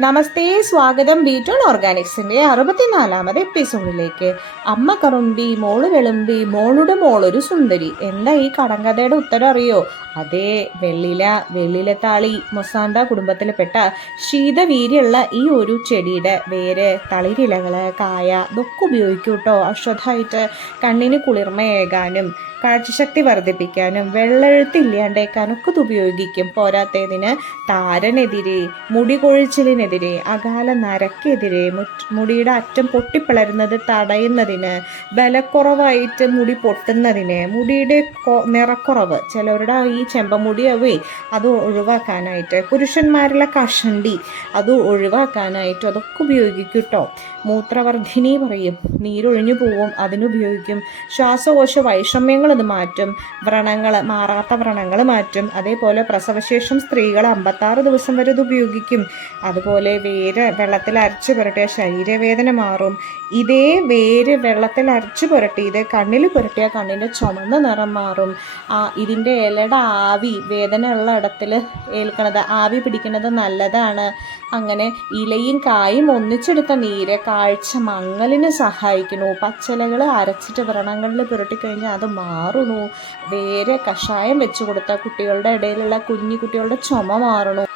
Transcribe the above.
നമസ്തേ സ്വാഗതം ബീറ്റോൺ ഓർഗാനിക്സിന്റെ അറുപത്തിനാലാമത് എപ്പിസോഡിലേക്ക്. അമ്മ കറുമ്പി മോൾ വെളുമ്പി മോളുടെ മോളൊരു സുന്ദരി. എന്താ ഈ കടങ്കഥയുടെ ഉത്തരം അറിയോ? അതേ വെള്ളില വെള്ളില താളി മൊസാന്ത കുടുംബത്തിൽപ്പെട്ട ശീതവീര്യമുള്ള ഈ ഒരു ചെടിയുടെ വേര് തളിരിലകൾ കായ ഇതൊക്കെ ഉപയോഗിക്കും കേട്ടോ അശ്വതായിട്ട് കണ്ണിന് കുളിർമയേകാനും കാഴ്ചശക്തി വർദ്ധിപ്പിക്കാനും വെള്ളെഴുത്ത് ഇല്ലാണ്ടേക്കാനും ഒക്കെ ഇത് ഉപയോഗിക്കും. പോരാത്തതിന് താരനെതിരെ മുടി കൊഴിച്ചിലിനെതിരെ അകാല നരക്കെതിരെ മുടിയുടെ അറ്റം പൊട്ടിപ്പിളരുന്നത് തടയുന്നതിന് ബലക്കുറവായിട്ട് മുടി പൊട്ടുന്നതിന് മുടിയുടെ നിറക്കുറവ് ചിലവരുടെ ഈ ചെമ്പമുടിയവേ അത് ഒഴിവാക്കാനായിട്ട്. പുരുഷന്മാരിലെ കഷണ്ടി അത് ഒഴിവാക്കാനായിട്ട് അതൊക്കെ ഉപയോഗിക്കും കേട്ടോ മൂത്രവർദ്ധിനി പറയും. നീരൊഴിഞ്ഞു പോവും അതിനുപയോഗിക്കും. ശ്വാസകോശ വൈഷമ്യങ്ങൾ ഇത് മാറ്റും. വ്രണങ്ങൾ മാറാത്ത വ്രണങ്ങൾ മാറ്റും. അതേപോലെ പ്രസവശേഷം സ്ത്രീകൾ അമ്പത്താറ് ദിവസം വരെ ഇത് ഉപയോഗിക്കും. അതുപോലെ വേര് വെള്ളത്തിൽ അരച്ചു പുരട്ടിയ ശരീരവേദന മാറും. ഇതേ വേര് വെള്ളത്തിൽ അരച്ചു പുരട്ടി ഇത് കണ്ണിൽ പുരട്ടിയ കണ്ണിന്റെ ചുമന്ന നിറം മാറും. ആ ഇതിന്റെ ഇലയുടെ ആവി വേദനയുള്ള ഇടത്തിൽ ഏൽക്കണത്. ആവി പിടിക്കുന്നത് നല്ലതാണ്. അങ്ങനെ ഇലയും കായും ഒന്നിച്ചെടുത്ത നീര് കാഴ്ച മങ്ങലിന് സഹായിക്കുന്നു. പച്ചിലകൾ അരച്ചിട്ട് വ്രണങ്ങളിൽ പുരട്ടിക്കഴിഞ്ഞാൽ അത് മാറുന്നു. വേറെ കഷായം വെച്ച് കൊടുത്താൽ കുട്ടികളുടെ ഇടയിലുള്ള കുഞ്ഞു കുട്ടികളുടെ ചുമ മാറണു.